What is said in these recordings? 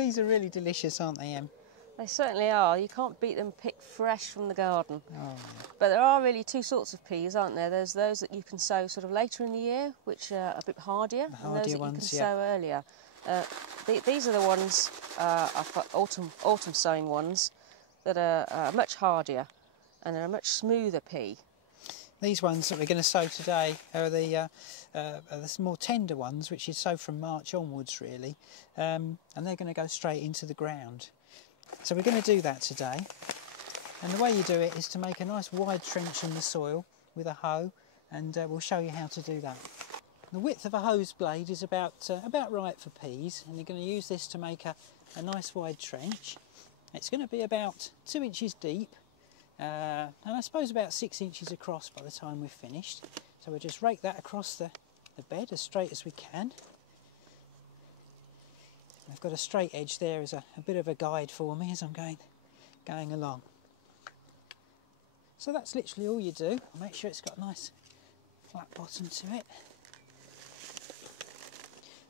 peas are really delicious, aren't they, Em? They certainly are. You can't beat them picked fresh from the garden. Oh. But there are really two sorts of peas, aren't there? There's those that you can sow sort of later in the year, which are a bit hardier, and those that you can sow earlier. These are the ones, are for autumn sowing ones, that are much hardier, and they're a much smoother pea. These ones that we're going to sow today are the more tender ones, which you sow from March onwards, really, and they're going to go straight into the ground. So we're going to do that today, and the way you do it is to make a nice wide trench in the soil with a hoe, and we'll show you how to do that. The width of a hose blade is about right for peas, and you're going to use this to make a nice wide trench. It's going to be about 2 inches deep, and I suppose about 6 inches across by the time we've finished. So we'll just rake that across the bed as straight as we can. I've got a straight edge there as a bit of a guide for me as I'm going along. So that's literally all you do. Make sure it's got a nice flat bottom to it.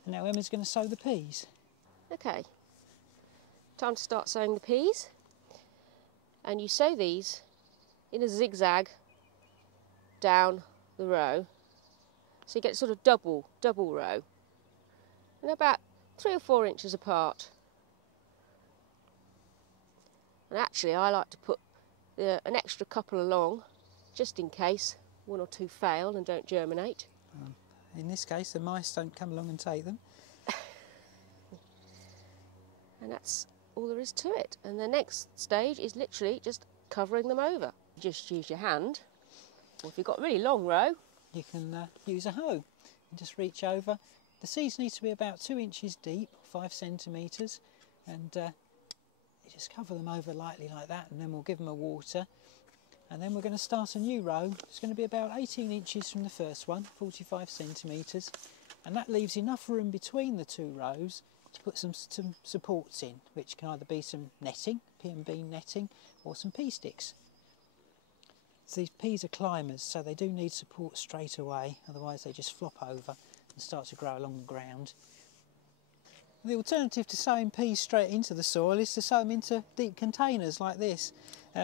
And now Emma's going to sow the peas. Okay, time to start sowing the peas. And you sow these in a zigzag down the row, so you get sort of double row, and about 3 or 4 inches apart. And actually I like to put an extra couple along, just in case 1 or 2 fail and don't germinate. In this case the mice don't come along and take them. And that's all there is to it. And the next stage is literally just covering them over. Just use your hand, or if you've got a really long row, you can use a hoe and just reach over. The seeds need to be about 2 inches deep, 5 centimetres, and you just cover them over lightly like that, and then we'll give them a water. And then we're going to start a new row. It's going to be about 18 inches from the first one, 45 centimetres, and that leaves enough room between the 2 rows to put some supports in, which can either be some netting, pea and bean netting, or some pea sticks. So these peas are climbers, so they do need support straight away, otherwise they just flop over and start to grow along the ground. The alternative to sowing peas straight into the soil is to sow them into deep containers like this.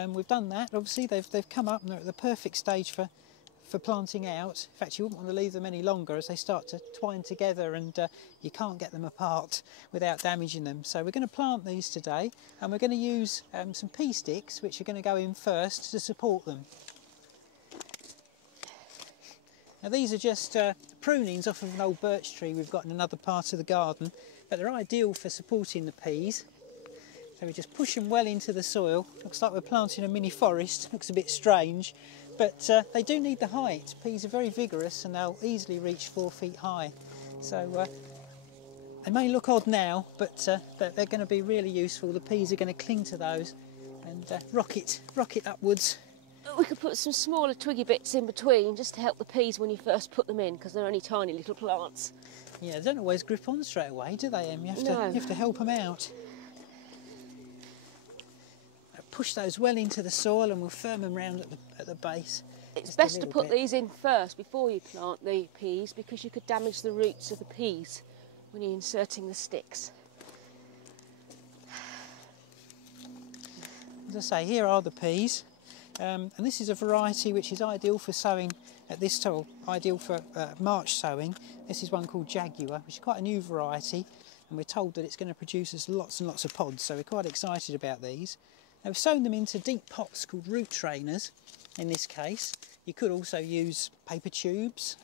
We've done that. Obviously they've come up and they're at the perfect stage for planting out. In fact, you wouldn't want to leave them any longer as they start to twine together, and you can't get them apart without damaging them. So we're going to plant these today, and we're going to use some pea sticks, which are going to go in first to support them. Now these are just prunings off of an old birch tree we've got in another part of the garden, but they're ideal for supporting the peas. So we just push them well into the soil. Looks like we're planting a mini forest. Looks a bit strange, but they do need the height. Peas are very vigorous and they'll easily reach 4 feet high. So they may look odd now, but they're going to be really useful. The peas are going to cling to those and rocket upwards. we could put some smaller twiggy bits in between just to help the peas when you first put them in, because they're only tiny little plants. Yeah, they don't always grip on straight away, do they, Em? You have to help them out. Push those well into the soil and we'll firm them round at the base. It's best to put these in first before you plant the peas, because you could damage the roots of the peas when you're inserting the sticks. As I say, here are the peas, and this is a variety which is ideal for sowing at this time, ideal for March sowing. This is one called Jaguar, which is quite a new variety, and we're told that it's going to produce us lots and lots of pods, so we're quite excited about these. Now, we've sown them into deep pots called root trainers in this case. You could also use paper tubes,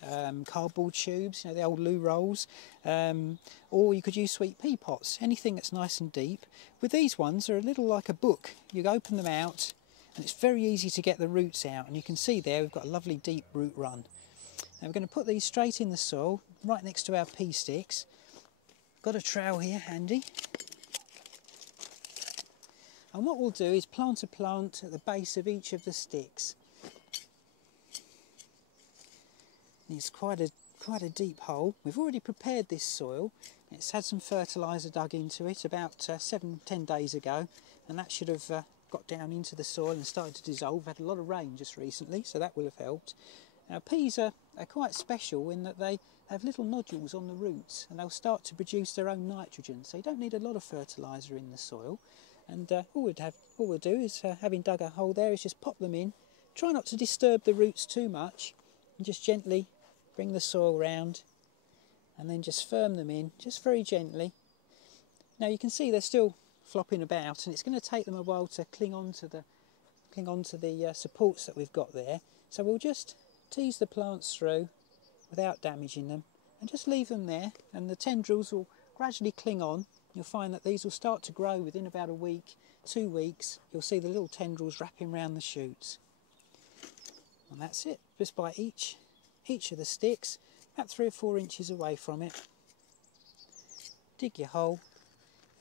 cardboard tubes, you know, the old loo rolls, or you could use sweet pea pots, anything that's nice and deep. With these ones, they're a little like a book. You open them out and it's very easy to get the roots out, and you can see there we've got a lovely deep root run. Now we're going to put these straight in the soil, right next to our pea sticks. Got a trowel here handy. And what we'll do is plant a plant at the base of each of the sticks. It's quite a deep hole. We've already prepared this soil. It's had some fertiliser dug into it about 7-10 days ago, and that should have got down into the soil and started to dissolve. We've had a lot of rain just recently, so that will have helped. Now peas are quite special in that they have little nodules on the roots and they'll start to produce their own nitrogen, so you don't need a lot of fertiliser in the soil. And all we'll do is, having dug a hole there, is just pop them in. Try not to disturb the roots too much and just gently bring the soil round and then just firm them in, just very gently. Now you can see they're still flopping about and it's going to take them a while to cling on to the supports that we've got there. So we'll just tease the plants through without damaging them and just leave them there, and the tendrils will gradually cling on. You'll find that these will start to grow within about a week, 2 weeks. You'll see the little tendrils wrapping around the shoots. And that's it, just by each of the sticks, about 3 or 4 inches away from it. Dig your hole,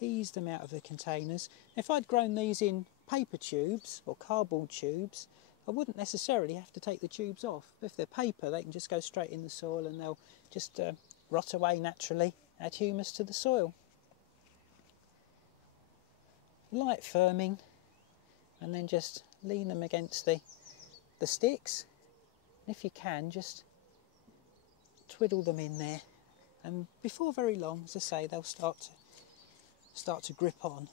ease them out of the containers. If I'd grown these in paper tubes or cardboard tubes, I wouldn't necessarily have to take the tubes off. If they're paper, they can just go straight in the soil and they'll just rot away naturally, add humus to the soil. Light firming, and then just lean them against the sticks. And if you can, just twiddle them in there. And before very long, as I say, they'll start to grip on.